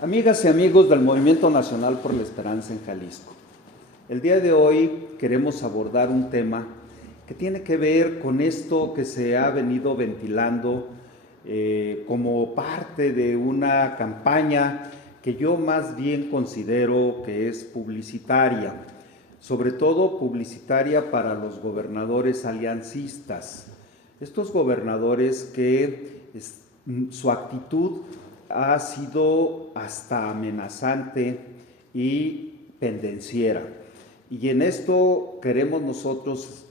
Amigas y amigos del Movimiento Nacional por la Esperanza en Jalisco, el día de hoy queremos abordar un tema que tiene que ver con esto que se ha venido ventilando como parte de una campaña que yo más bien considero que es publicitaria, sobre todo publicitaria para los gobernadores aliancistas. Estos gobernadores que su actitud ha sido hasta amenazante y pendenciera. Y en esto queremos nosotros,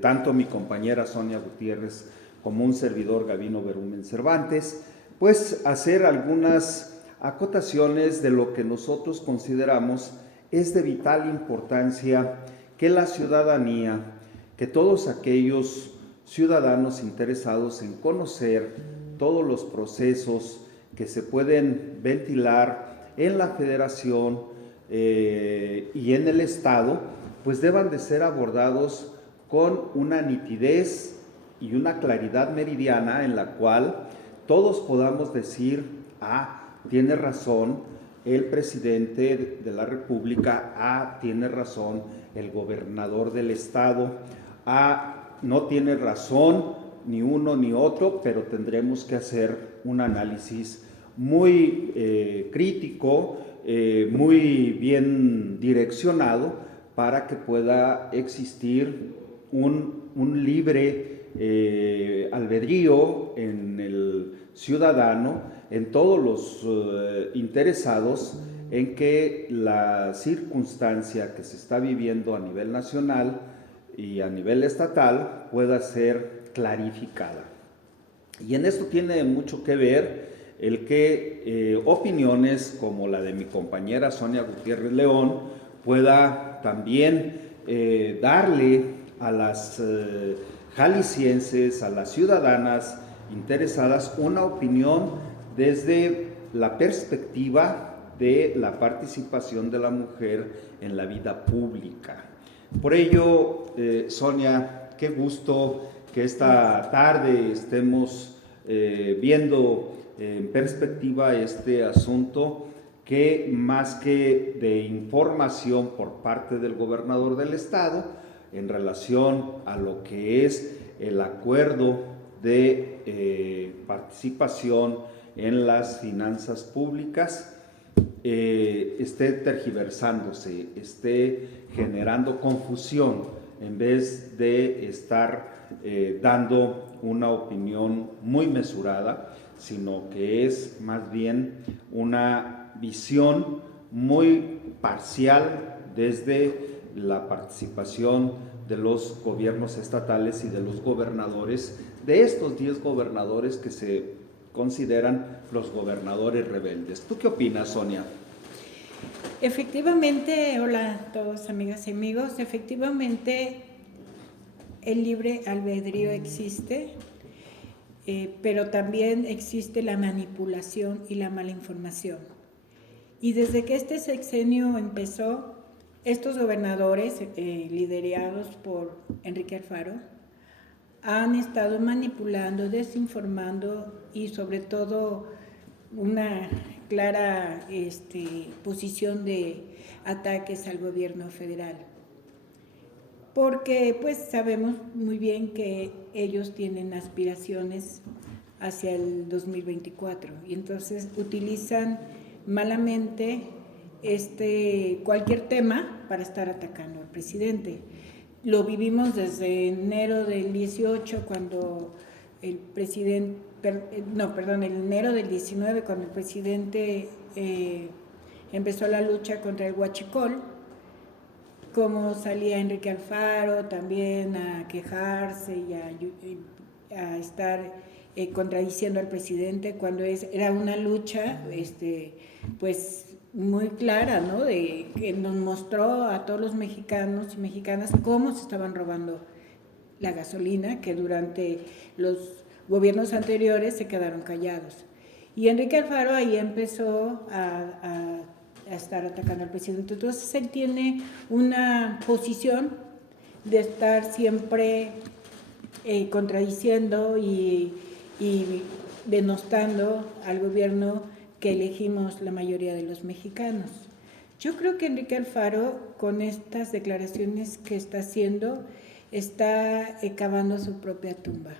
tanto mi compañera Sonia Gutiérrez como un servidor Gabino Berumen Cervantes, pues hacer algunas acotaciones de lo que nosotros consideramos es de vital importancia que la ciudadanía, que todos aquellos ciudadanos interesados en conocer todos los procesos que se pueden ventilar en la federación y en el estado, pues deban de ser abordados con una nitidez y una claridad meridiana en la cual todos podamos decir, tiene razón el presidente de la República, tiene razón el gobernador del estado, no tiene razón ni uno ni otro, pero tendremos que hacer un análisis muy crítico, muy bien direccionado para que pueda existir un libre albedrío en el ciudadano, en todos los interesados en que la circunstancia que se está viviendo a nivel nacional y a nivel estatal pueda ser clarificada. Y en esto tiene mucho que ver el que opiniones como la de mi compañera Sonia Gutiérrez León pueda también darle a las jaliscienses, a las ciudadanas interesadas, una opinión desde la perspectiva de la participación de la mujer en la vida pública. Por ello, Sonia, qué gusto que esta tarde estemos viendo en perspectiva este asunto que más que de información por parte del gobernador del estado en relación a lo que es el acuerdo de participación en las finanzas públicas, esté tergiversándose, esté generando confusión en vez de estar dando una opinión muy mesurada, sino que es más bien una visión muy parcial desde la participación de los gobiernos estatales y de los gobernadores, de estos 10 gobernadores que se consideran los gobernadores rebeldes. ¿Tú qué opinas, Sonia? Efectivamente, hola a todos, amigas y amigos, efectivamente el libre albedrío existe, pero también existe la manipulación y la mala información. Y desde que este sexenio empezó, estos gobernadores, liderados por Enrique Alfaro, han estado manipulando, desinformando y sobre todo una clara posición de ataques al gobierno federal. Porque pues sabemos muy bien que ellos tienen aspiraciones hacia el 2024 y entonces utilizan malamente cualquier tema para estar atacando al presidente. Lo vivimos desde enero del 18 cuando el presidente, enero del 19 cuando el presidente empezó la lucha contra el huachicol, como salía Enrique Alfaro también a quejarse y a estar contradiciendo al presidente cuando era una lucha pues muy clara, ¿no? Que nos mostró a todos los mexicanos y mexicanas cómo se estaban robando la gasolina, que durante los gobiernos anteriores se quedaron callados. Y Enrique Alfaro ahí empezó a estar atacando al presidente. Entonces él tiene una posición de estar siempre contradiciendo y denostando al gobierno que elegimos la mayoría de los mexicanos. Yo creo que Enrique Alfaro, con estas declaraciones que está haciendo, está cavando su propia tumba.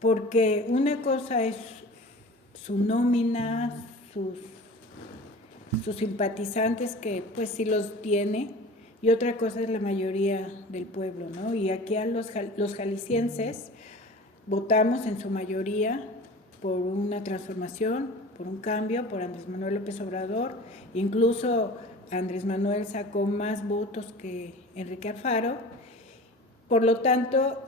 Porque una cosa es su nómina, sus simpatizantes, que pues sí los tiene, y otra cosa es la mayoría del pueblo, ¿no? Y aquí a los jaliscienses votamos en su mayoría por una transformación, por un cambio, por Andrés Manuel López Obrador. Incluso Andrés Manuel sacó más votos que Enrique Alfaro. Por lo tanto,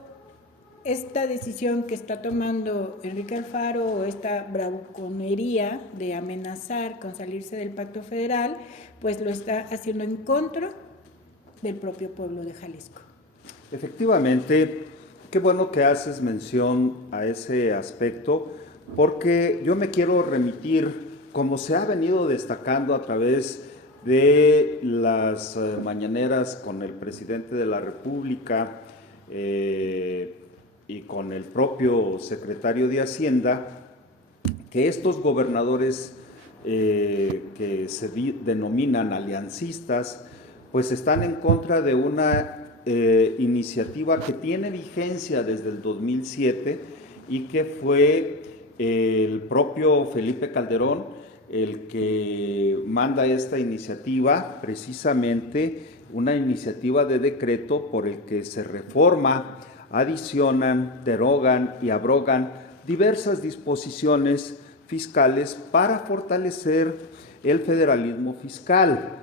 esta decisión que está tomando Enrique Alfaro, o esta bravuconería de amenazar con salirse del pacto federal, pues lo está haciendo en contra del propio pueblo de Jalisco. Efectivamente, qué bueno que haces mención a ese aspecto, porque yo me quiero remitir, como se ha venido destacando a través de las mañaneras con el presidente de la República y con el propio secretario de Hacienda, que estos gobernadores que se denominan aliancistas, pues están en contra de una iniciativa que tiene vigencia desde el 2007 y que fue el propio Felipe Calderón el que manda esta iniciativa, precisamente una iniciativa de decreto por el que se reforma, adicionan, derogan y abrogan diversas disposiciones fiscales para fortalecer el federalismo fiscal.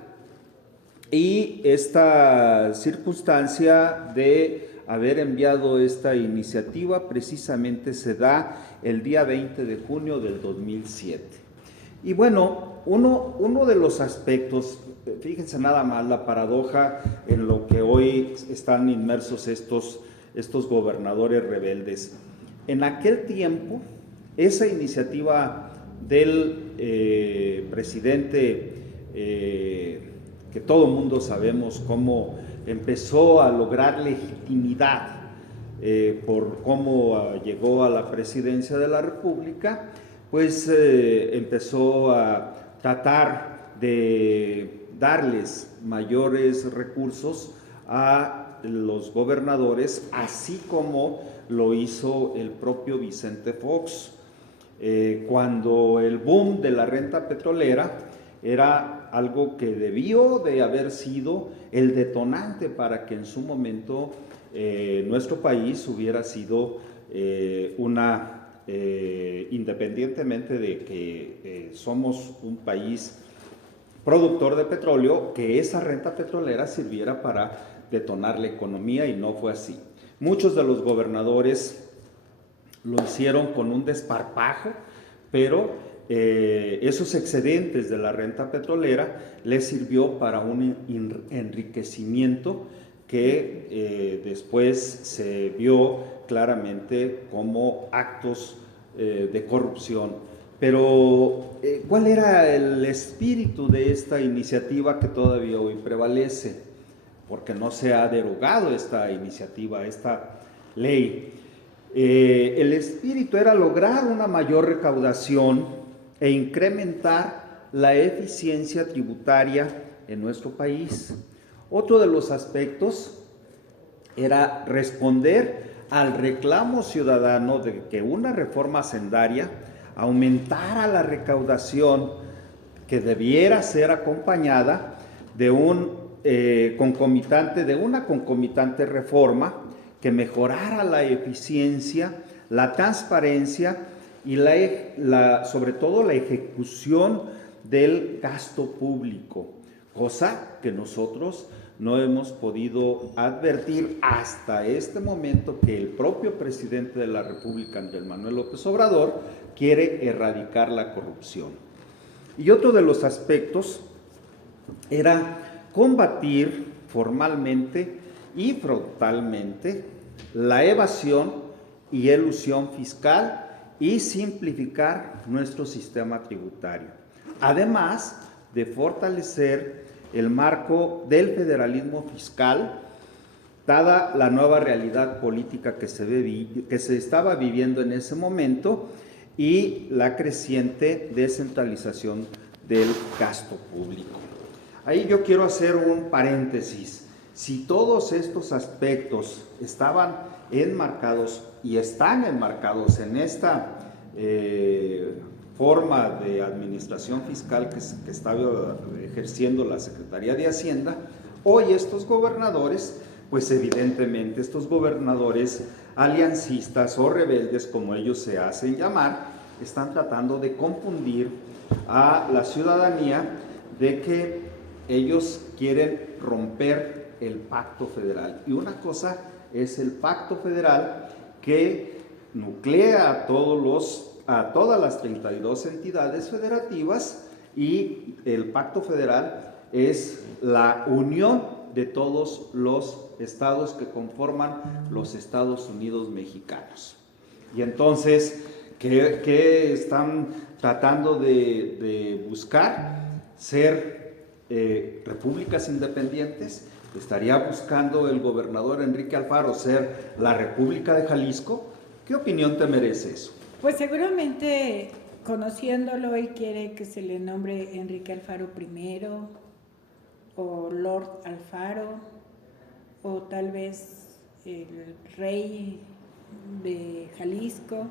Y esta circunstancia de haber enviado esta iniciativa precisamente se da el día 20 de junio del 2007. Y bueno, uno de los aspectos, fíjense nada más la paradoja en lo que hoy están inmersos estos gobernadores rebeldes. En aquel tiempo, esa iniciativa del presidente, que todo mundo sabemos cómo empezó a lograr legitimidad por cómo llegó a la presidencia de la República, pues empezó a tratar de darles mayores recursos a los gobernadores, así como lo hizo el propio Vicente Fox. Cuando el boom de la renta petrolera era algo que debió de haber sido el detonante para que en su momento nuestro país hubiera sido independientemente de que somos un país productor de petróleo, que esa renta petrolera sirviera para detonar la economía, y no fue así. Muchos de los gobernadores lo hicieron con un desparpajo, pero esos excedentes de la renta petrolera les sirvió para un enriquecimiento que después se vio claramente como actos de corrupción. Pero ¿cuál era el espíritu de esta iniciativa que todavía hoy prevalece? Porque no se ha derogado esta iniciativa, esta ley. El espíritu era lograr una mayor recaudación e incrementar la eficiencia tributaria en nuestro país. Otro de los aspectos era responder al reclamo ciudadano de que una reforma hacendaria aumentara la recaudación, que debiera ser acompañada de una concomitante reforma que mejorara la eficiencia, la transparencia y sobre todo la ejecución del gasto público, cosa que nosotros no hemos podido advertir hasta este momento, que el propio presidente de la República, Andrés Manuel López Obrador, quiere erradicar la corrupción. Y otro de los aspectos era combatir formalmente y frontalmente la evasión y elusión fiscal y simplificar nuestro sistema tributario, además de fortalecer el marco del federalismo fiscal, dada la nueva realidad política que se estaba viviendo en ese momento, y la creciente descentralización del gasto público. Ahí yo quiero hacer un paréntesis. Si todos estos aspectos estaban enmarcados y están enmarcados en esta forma de administración fiscal que está ejerciendo la Secretaría de Hacienda, hoy estos gobernadores, pues evidentemente estos gobernadores aliancistas o rebeldes, como ellos se hacen llamar, están tratando de confundir a la ciudadanía de que ellos quieren romper el pacto federal. Y una cosa es el pacto federal que nuclea a todas las 32 entidades federativas, y el pacto federal es la unión de todos los estados que conforman los Estados Unidos mexicanos. Y entonces, ¿qué están tratando de buscar? Ser repúblicas independientes. ¿Estaría buscando el gobernador Enrique Alfaro ser la República de Jalisco? ¿Qué opinión te merece eso? Pues seguramente, conociéndolo, él quiere que se le nombre Enrique Alfaro I, o Lord Alfaro, o tal vez el rey de Jalisco.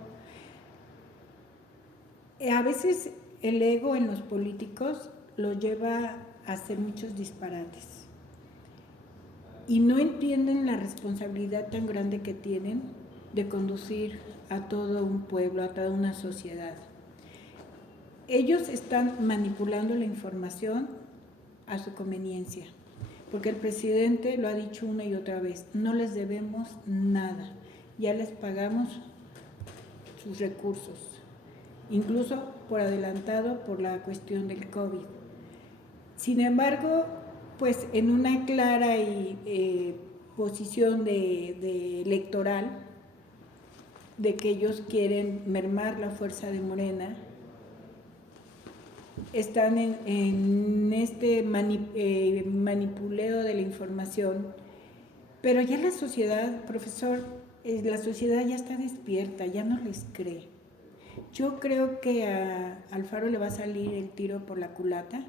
A veces el ego en los políticos lo lleva a hacer muchos disparates y no entienden la responsabilidad tan grande que tienen de conducir a todo un pueblo, a toda una sociedad. Ellos están manipulando la información a su conveniencia, porque el presidente lo ha dicho una y otra vez: no les debemos nada, ya les pagamos sus recursos, incluso por adelantado por la cuestión del COVID. Sin embargo, pues en una clara posición de electoral, de que ellos quieren mermar la fuerza de Morena, están en este manipuleo de la información. Pero ya la sociedad, profesor, la sociedad ya está despierta, ya no les cree. Yo creo que a Alfaro le va a salir el tiro por la culata,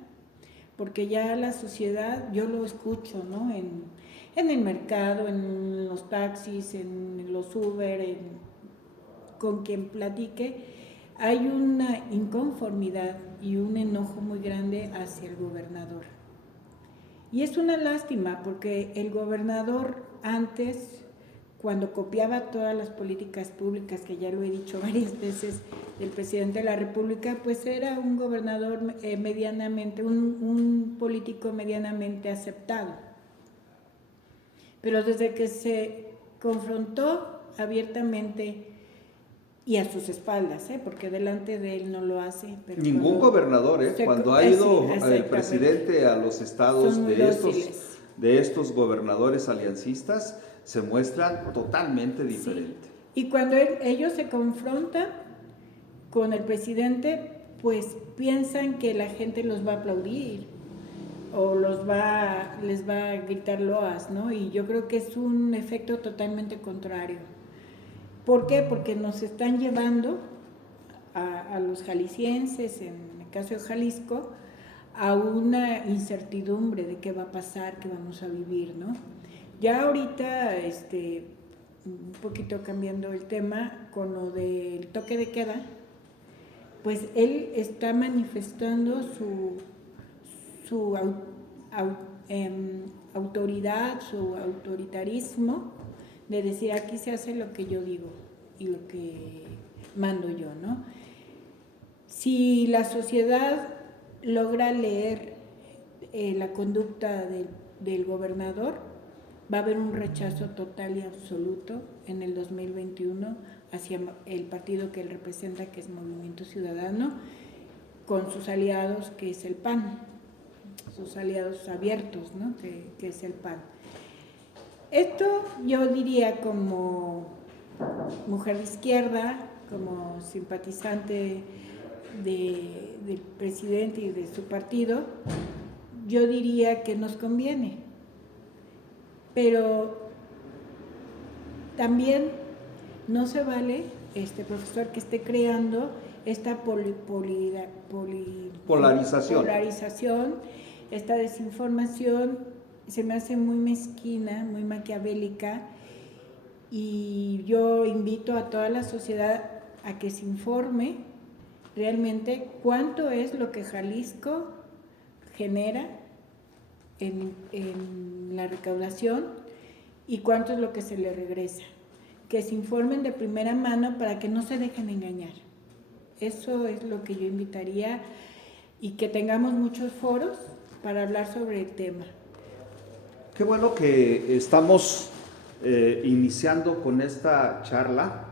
porque ya la sociedad, yo lo escucho, ¿no? En el mercado, en los taxis, en los Uber, con quien platique, hay una inconformidad y un enojo muy grande hacia el gobernador. Y es una lástima, porque el gobernador antes, cuando copiaba todas las políticas públicas, que ya lo he dicho varias veces, del presidente de la República, pues era un gobernador medianamente, un político medianamente aceptado. Pero desde que se confrontó abiertamente y a sus espaldas, porque delante de él no lo hace. Pero ningún gobernador, cuando ha ido el presidente a los estados de estos gobernadores aliancistas, se muestran totalmente diferentes. Sí. Y cuando ellos se confrontan con el presidente, pues piensan que la gente los va a aplaudir o les va a gritar loas, ¿no? Y yo creo que es un efecto totalmente contrario. ¿Por qué? Porque nos están llevando a los jaliscienses, en el caso de Jalisco, a una incertidumbre de qué va a pasar, qué vamos a vivir, ¿no? Ya ahorita, un poquito cambiando el tema, con lo del toque de queda, pues él está manifestando su autoridad, su autoritarismo, de decir: aquí se hace lo que yo digo y lo que mando yo, ¿no? Si la sociedad logra leer la conducta del gobernador, va a haber un rechazo total y absoluto en el 2021 hacia el partido que él representa, que es Movimiento Ciudadano, con sus aliados, que es el PAN, sus aliados abiertos, ¿no? que es el PAN. Esto yo diría, como mujer de izquierda, como simpatizante del presidente y de su partido, yo diría que nos conviene. Pero también no se vale, profesor, que esté creando esta polarización, esta desinformación se me hace muy mezquina, muy maquiavélica, y yo invito a toda la sociedad a que se informe realmente cuánto es lo que Jalisco genera en la recaudación y cuánto es lo que se le regresa. Que se informen de primera mano para que no se dejen engañar. Eso es lo que yo invitaría, y que tengamos muchos foros para hablar sobre el tema. Qué bueno que estamos iniciando con esta charla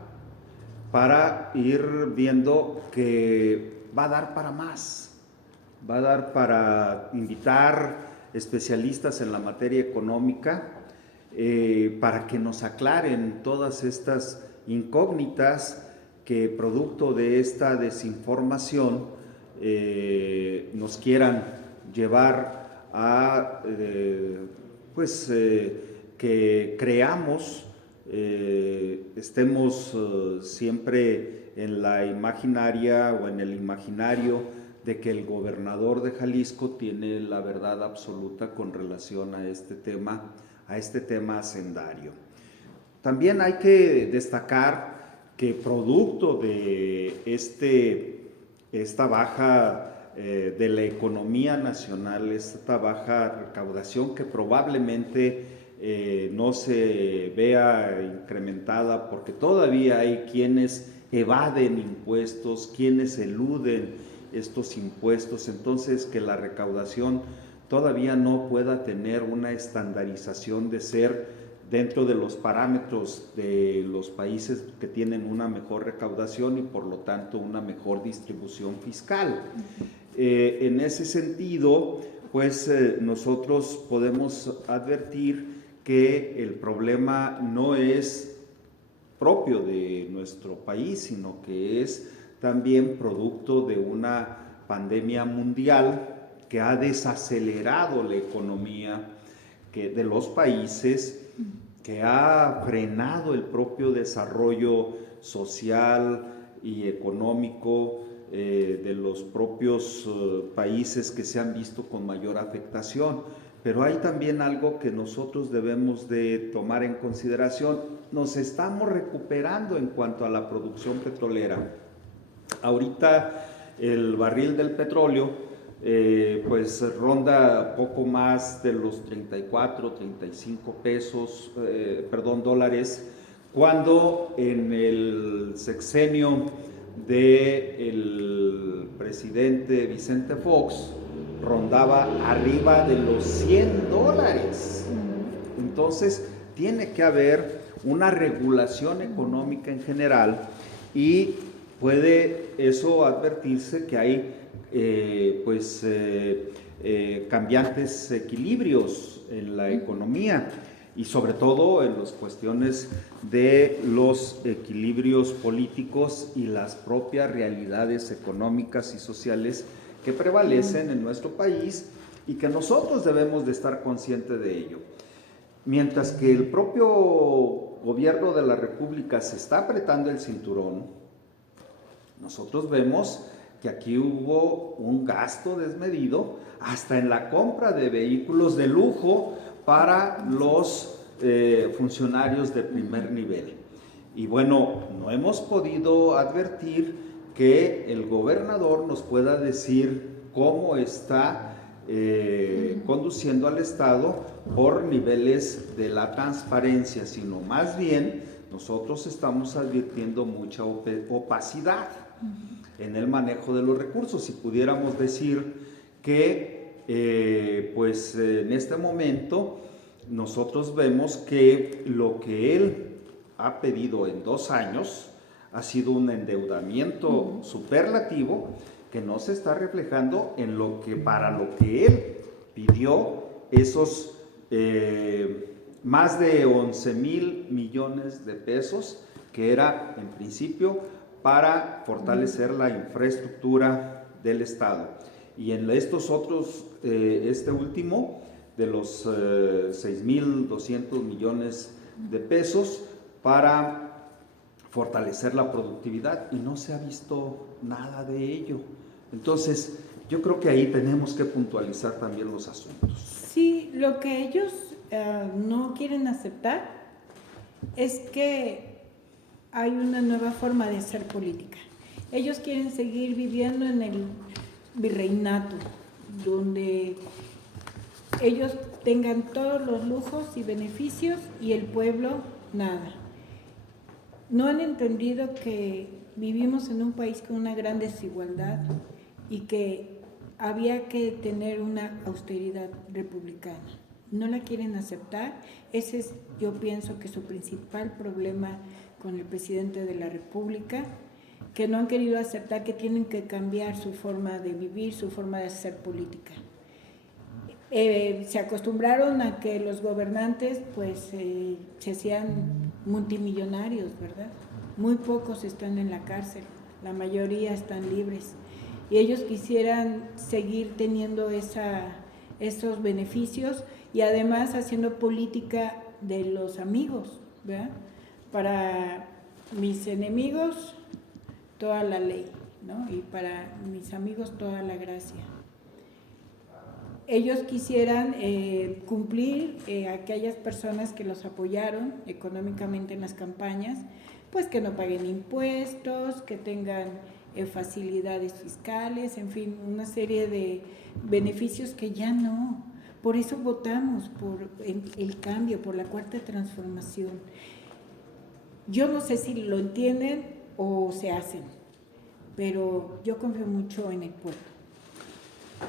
para ir viendo que va a dar para más, va a dar para invitar especialistas en la materia económica para que nos aclaren todas estas incógnitas que producto de esta desinformación nos quieran llevar a que creamos, estemos siempre en la imaginaria o en el imaginario de que el gobernador de Jalisco tiene la verdad absoluta con relación a este tema hacendario. También hay que destacar que producto de esta baja de la economía nacional, esta baja recaudación que probablemente no se vea incrementada porque todavía hay quienes evaden impuestos, quienes eluden estos impuestos, entonces que la recaudación todavía no pueda tener una estandarización de ser dentro de los parámetros de los países que tienen una mejor recaudación y por lo tanto una mejor distribución fiscal. En ese sentido, pues nosotros podemos advertir que el problema no es propio de nuestro país, sino que es también producto de una pandemia mundial que ha desacelerado la economía de los países, que ha frenado el propio desarrollo social y económico de los propios países que se han visto con mayor afectación. Pero hay también algo que nosotros debemos de tomar en consideración. Nos estamos recuperando en cuanto a la producción petrolera. Ahorita el barril del petróleo pues ronda poco más de los 34, 35 dólares, cuando en el sexenio del presidente Vicente Fox rondaba arriba de los 100 dólares. Entonces tiene que haber una regulación económica en general y puede eso advertirse que hay cambiantes equilibrios en la economía y sobre todo en las cuestiones de los equilibrios políticos y las propias realidades económicas y sociales que prevalecen en nuestro país y que nosotros debemos de estar conscientes de ello. Mientras que el propio gobierno de la República se está apretando el cinturón, nosotros vemos que aquí hubo un gasto desmedido hasta en la compra de vehículos de lujo para los funcionarios de primer nivel. Y bueno, no hemos podido advertir que el gobernador nos pueda decir cómo está conduciendo al Estado por niveles de la transparencia, sino más bien nosotros estamos advirtiendo mucha opacidad en el manejo de los recursos. Y pudiéramos decir que en este momento nosotros vemos que lo que él ha pedido en 2 años ha sido un endeudamiento superlativo que no se está reflejando en para lo que él pidió esos más de 11,000 millones de pesos, que era en principio para fortalecer la infraestructura del Estado. Y en estos otros, este último, de los 6,200 millones de pesos para fortalecer la productividad y no se ha visto nada de ello. Entonces, yo creo que ahí tenemos que puntualizar también los asuntos. Sí, lo que ellos no quieren aceptar es que hay una nueva forma de hacer política. Ellos quieren seguir viviendo en el virreinato, donde ellos tengan todos los lujos y beneficios y el pueblo nada. No han entendido que vivimos en un país con una gran desigualdad y que había que tener una austeridad republicana. No la quieren aceptar. Ese es, yo pienso, que su principal problema con el presidente de la República, que no han querido aceptar que tienen que cambiar su forma de vivir, su forma de hacer política. Se acostumbraron a que los gobernantes pues se hacían multimillonarios, ¿verdad? Muy pocos están en la cárcel, la mayoría están libres. Y ellos quisieran seguir teniendo esos beneficios y además haciendo política de los amigos, ¿verdad? Para mis enemigos, toda la ley, ¿no? Y para mis amigos, toda la gracia. Ellos quisieran cumplir aquellas personas que los apoyaron económicamente en las campañas, pues que no paguen impuestos, que tengan facilidades fiscales, en fin, una serie de beneficios que ya no. Por eso votamos por el cambio, por la cuarta transformación. Yo no sé si lo entienden o se hacen, pero yo confío mucho en el pueblo.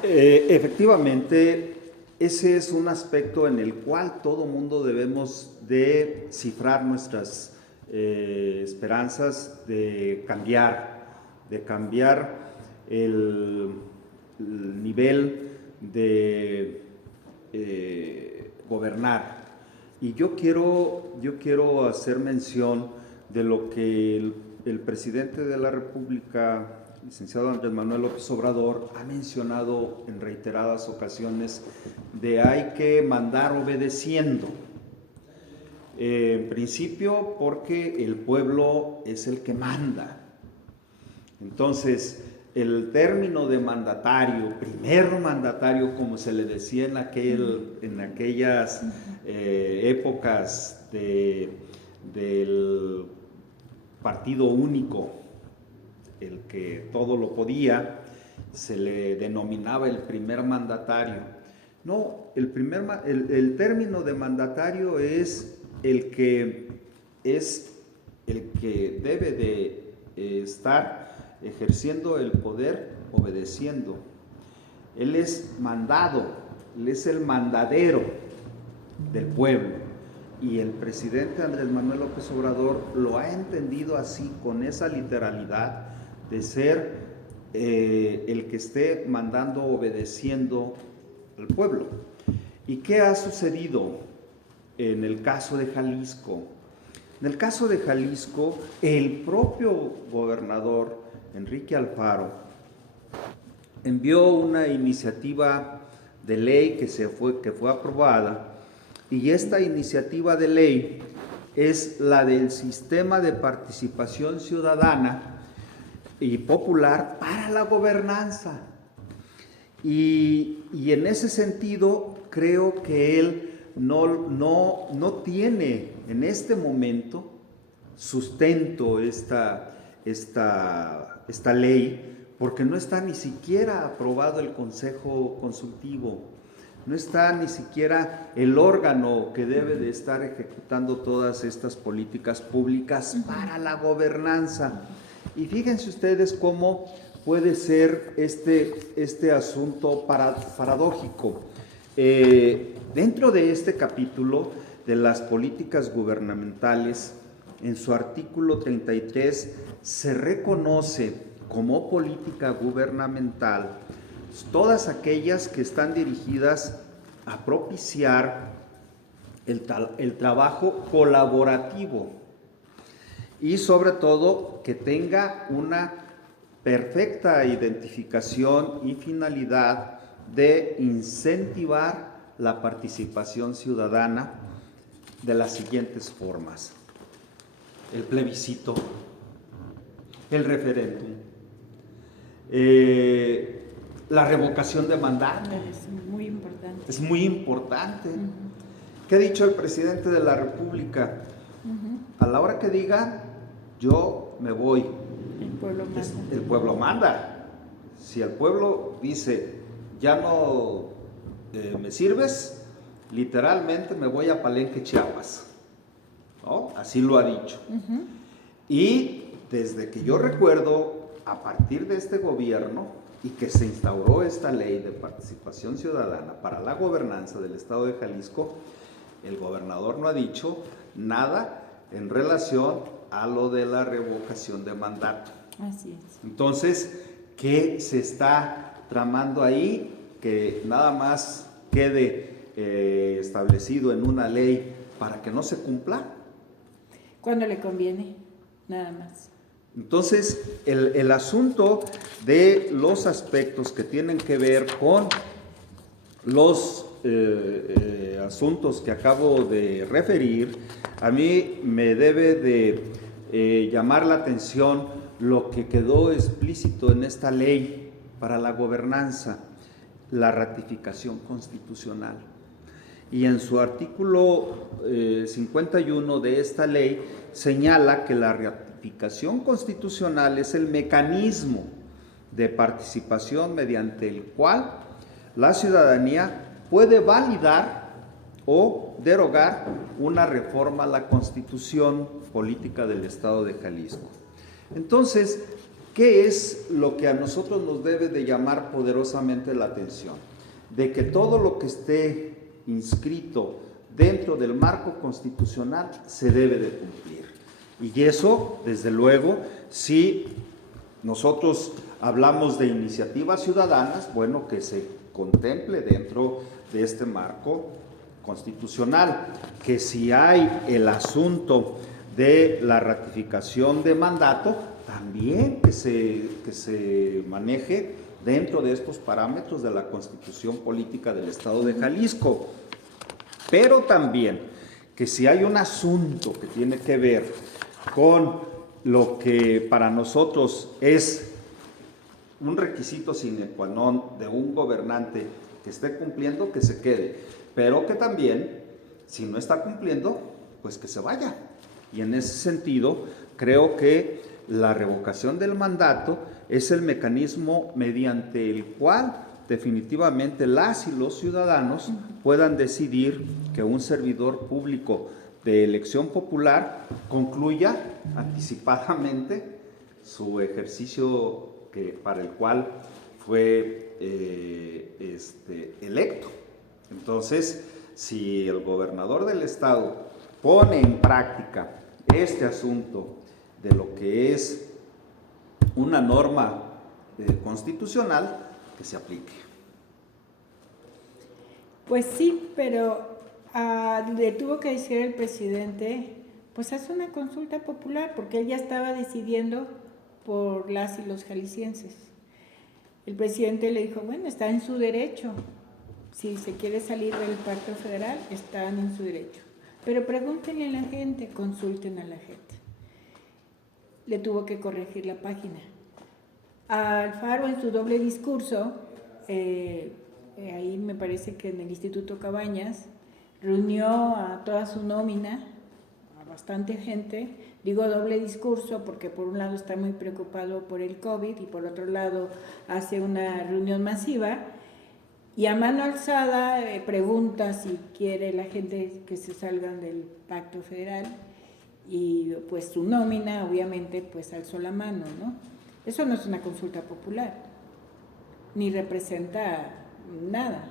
Efectivamente, ese es un aspecto en el cual todo mundo debemos de cifrar nuestras esperanzas de cambiar el nivel de gobernar. Y yo quiero hacer mención de lo que el presidente de la República, licenciado Andrés Manuel López Obrador, ha mencionado en reiteradas ocasiones de hay que mandar obedeciendo. En principio porque el pueblo es el que manda. Entonces, el término de mandatario, primer mandatario, como se le decía en aquellas épocas del partido único, el que todo lo podía, se le denominaba el primer mandatario. No, el término de mandatario es el que debe de estar ejerciendo el poder, obedeciendo. Él es mandado, él es el mandadero del pueblo. Y el presidente Andrés Manuel López Obrador lo ha entendido así, con esa literalidad de ser el que esté mandando, obedeciendo al pueblo. ¿Y qué ha sucedido en el caso de Jalisco? En el caso de Jalisco, el propio gobernador Enrique Alfaro envió una iniciativa de ley que fue aprobada, y esta iniciativa de ley es la del sistema de participación ciudadana y popular para la gobernanza. Y en ese sentido creo que él no tiene en este momento sustento esta ley, porque no está ni siquiera aprobado el Consejo Consultivo, no está ni siquiera el órgano que debe de estar ejecutando todas estas políticas públicas para la gobernanza. Y fíjense ustedes cómo puede ser este asunto paradójico. Dentro de este capítulo de las políticas gubernamentales, en su artículo 33, se reconoce como política gubernamental todas aquellas que están dirigidas a propiciar el trabajo colaborativo y sobre todo que tenga una perfecta identificación y finalidad de incentivar la participación ciudadana de las siguientes formas. el plebiscito, el referéndum, la revocación de mandato. Es muy importante. Es muy importante. ¿Qué ha dicho el presidente de la República? A la hora que diga, yo me voy. El pueblo manda. El pueblo manda. Si el pueblo dice, ya no me sirves, literalmente me voy a Palenque, Chiapas, ¿no? Así lo ha dicho. Y desde que yo recuerdo, a partir de este gobierno y que se instauró esta ley de participación ciudadana para la gobernanza del estado de Jalisco, el gobernador no ha dicho nada en relación a lo de la revocación de mandato. Así es. Entonces, ¿qué se está tramando ahí? Que nada más quede establecido en una ley para que no se cumpla. Cuando le conviene, nada más. Entonces, el asunto de los aspectos que tienen que ver con los asuntos que acabo de referir, a mí me debe de llamar la atención lo que quedó explícito en esta ley para la gobernanza, la ratificación constitucional. Y en su artículo 51 de esta ley señala que la ratificación constitucional es el mecanismo de participación mediante el cual la ciudadanía puede validar o derogar una reforma a la Constitución política del Estado de Jalisco. Entonces, ¿qué es lo que a nosotros nos debe de llamar poderosamente la atención? De que todo lo que esté inscrito dentro del marco constitucional se debe de cumplir. Y eso, desde luego, si nosotros hablamos de iniciativas ciudadanas, bueno, que se contemple dentro de este marco constitucional, que si hay el asunto de la ratificación de mandato, también que se maneje dentro de estos parámetros de la Constitución Política del Estado de Jalisco. Pero también que si hay un asunto que tiene que ver con lo que para nosotros es un requisito sine qua non de un gobernante que esté cumpliendo, que se quede, pero que también, si no está cumpliendo, pues que se vaya. Y en ese sentido, creo que la revocación del mandato es el mecanismo mediante el cual definitivamente las y los ciudadanos puedan decidir que un servidor público de elección popular concluya anticipadamente su ejercicio para el cual fue electo. Entonces, si el gobernador del estado pone en práctica este asunto de lo que es una norma constitucional, que se aplique. Pues sí, pero le tuvo que decir el presidente, pues hace una consulta popular, porque él ya estaba decidiendo por las y los jaliscienses. El presidente le dijo, bueno, está en su derecho, si se quiere salir del pacto federal, están en su derecho, pero pregúntenle a la gente, consulten a la gente. Le tuvo que corregir la página. Alfaro, en su doble discurso, ahí me parece que en el Instituto Cabañas, reunió a toda su nómina, a bastante gente. Digo doble discurso porque por un lado está muy preocupado por el COVID y por otro lado hace una reunión masiva y a mano alzada pregunta si quiere la gente que se salgan del pacto federal y pues su nómina obviamente pues alzó la mano, ¿no? Eso no es una consulta popular, ni representa nada.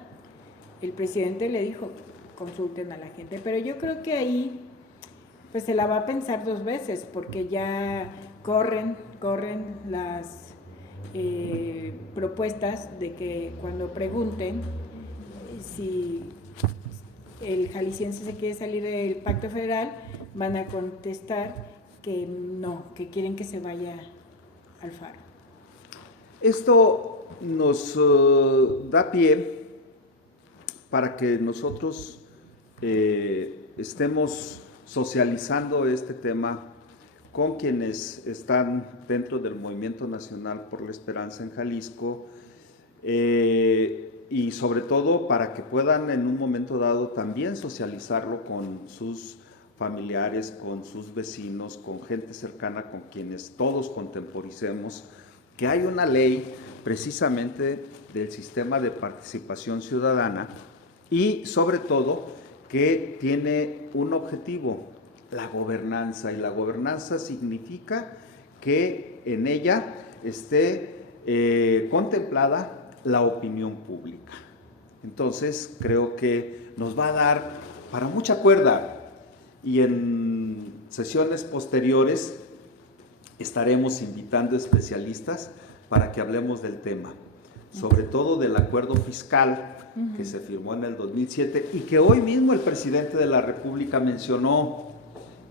El presidente le dijo, consulten a la gente, pero yo creo que ahí pues se la va a pensar dos veces, porque ya corren las propuestas de que cuando pregunten si el jalisciense se quiere salir del pacto federal, van a contestar que no, que quieren que se vaya Alfaro. Esto nos da pie para que nosotros estemos socializando este tema con quienes están dentro del Movimiento Nacional por la Esperanza en Jalisco, y sobre todo para que puedan en un momento dado también socializarlo con sus familiares, con sus vecinos, con gente cercana, con quienes todos contemporicemos que hay una ley precisamente del sistema de participación ciudadana y sobre todo que tiene un objetivo, la gobernanza, y la gobernanza significa que en ella esté contemplada la opinión pública. Entonces creo que nos va a dar para mucha cuerda, y en sesiones posteriores estaremos invitando especialistas para que hablemos del tema, sobre todo del acuerdo fiscal que se firmó en el 2007 y que hoy mismo el presidente de la República mencionó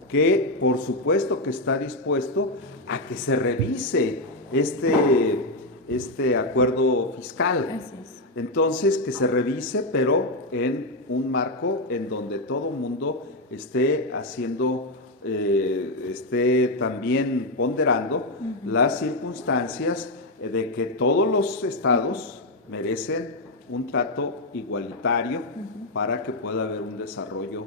que por supuesto que está dispuesto a que se revise este acuerdo fiscal. Entonces, que se revise, pero en un marco en donde todo mundo esté haciendo, esté también ponderando las circunstancias de que todos los estados merecen un trato igualitario para que pueda haber un desarrollo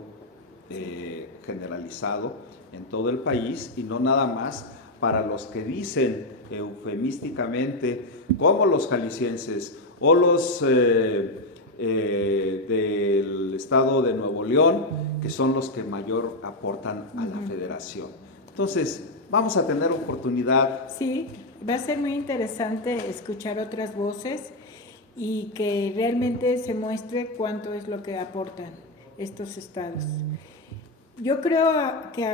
generalizado en todo el país, y no nada más para los que dicen eufemísticamente, como los jaliscienses o los del estado de Nuevo León, que son los que mayor aportan a la federación. Entonces, vamos a tener oportunidad. Sí, va a ser muy interesante escuchar otras voces y que realmente se muestre cuánto es lo que aportan estos estados. Yo creo que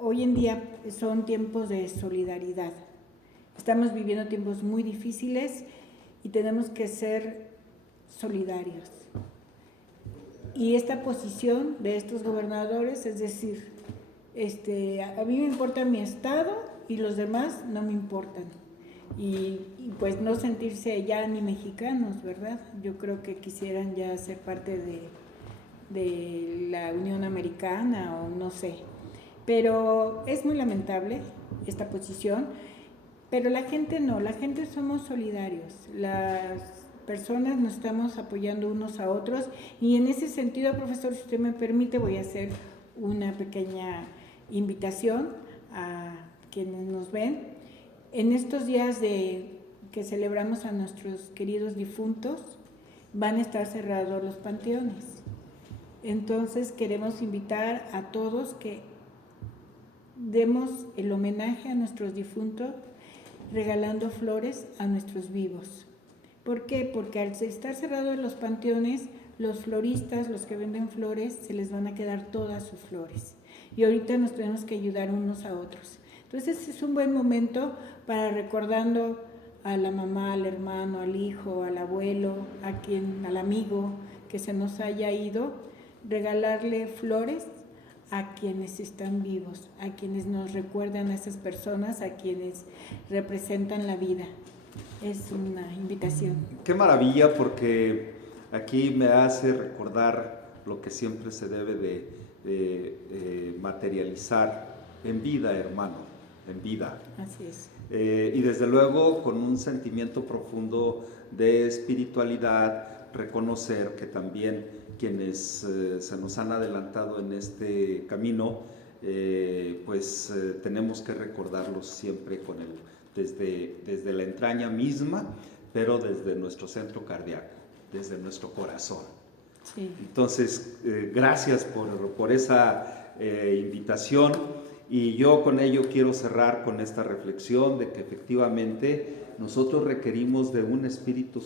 hoy en día son tiempos de solidaridad. Estamos viviendo tiempos muy difíciles y tenemos que ser solidarios. Y esta posición de estos gobernadores, es decir, a mí me importa mi estado y los demás no me importan. Y pues no sentirse ya ni mexicanos, ¿verdad? Yo creo que quisieran ya ser parte de la Unión Americana o no sé. Pero es muy lamentable esta posición, pero la gente no, la gente somos solidarios, las personas nos estamos apoyando unos a otros, y en ese sentido, profesor, si usted me permite, voy a hacer una pequeña invitación a quienes nos ven. En estos días que celebramos a nuestros queridos difuntos, van a estar cerrados los panteones. Entonces queremos invitar a todos que demos el homenaje a nuestros difuntos regalando flores a nuestros vivos. ¿Por qué? Porque al estar cerrados los panteones, los floristas, los que venden flores, se les van a quedar todas sus flores. Y ahorita nos tenemos que ayudar unos a otros. Entonces es un buen momento para, recordando a la mamá, al hermano, al hijo, al abuelo, al amigo que se nos haya ido, regalarle flores a quienes están vivos, a quienes nos recuerdan a esas personas, a quienes representan la vida. Es una invitación. Qué maravilla, porque aquí me hace recordar lo que siempre se debe de materializar en vida, hermano, en vida. Así es. Y desde luego con un sentimiento profundo de espiritualidad, reconocer que también quienes se nos han adelantado en este camino, tenemos que recordarlos siempre desde la entraña misma, pero desde nuestro centro cardíaco, desde nuestro corazón. Sí. Entonces, gracias por esa invitación, y yo con ello quiero cerrar con esta reflexión de que efectivamente nosotros requerimos de un espíritu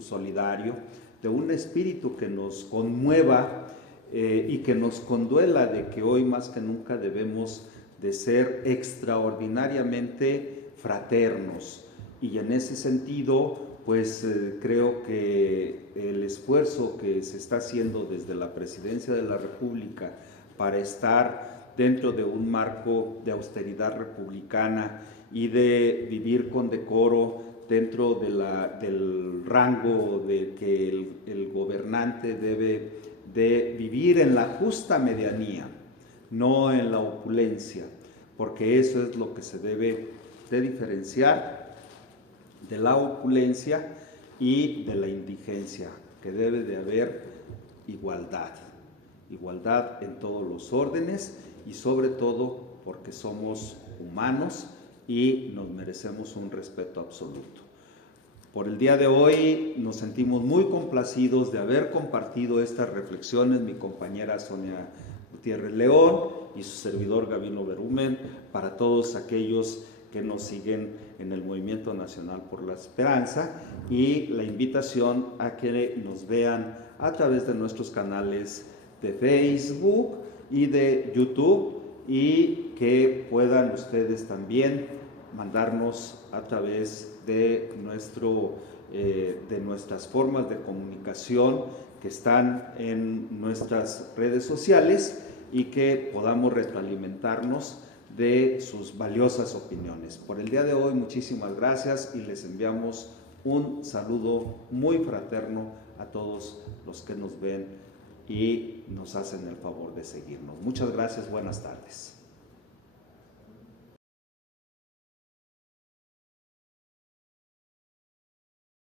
solidario, de un espíritu que nos conmueva y que nos conduela de que hoy más que nunca debemos de ser extraordinariamente fraternos. Y en ese sentido, creo que el esfuerzo que se está haciendo desde la Presidencia de la República para estar dentro de un marco de austeridad republicana y de vivir con decoro dentro del rango de que el gobernante debe de vivir en la justa medianía, no en la opulencia, porque eso es lo que se debe de diferenciar de la opulencia y de la indigencia, que debe de haber igualdad en todos los órdenes y sobre todo porque somos humanos y nos merecemos un respeto absoluto. Por el día de hoy nos sentimos muy complacidos de haber compartido estas reflexiones, mi compañera Sonia Gutiérrez León y su servidor Gabino Berumen, para todos aquellos que nos siguen en el Movimiento Nacional por la Esperanza, y la invitación a que nos vean a través de nuestros canales de Facebook y de YouTube, y que puedan ustedes también mandarnos a través de nuestras formas de comunicación que están en nuestras redes sociales, y que podamos retroalimentarnos de sus valiosas opiniones. Por el día de hoy, muchísimas gracias y les enviamos un saludo muy fraterno a todos los que nos ven y nos hacen el favor de seguirnos. Muchas gracias, buenas tardes.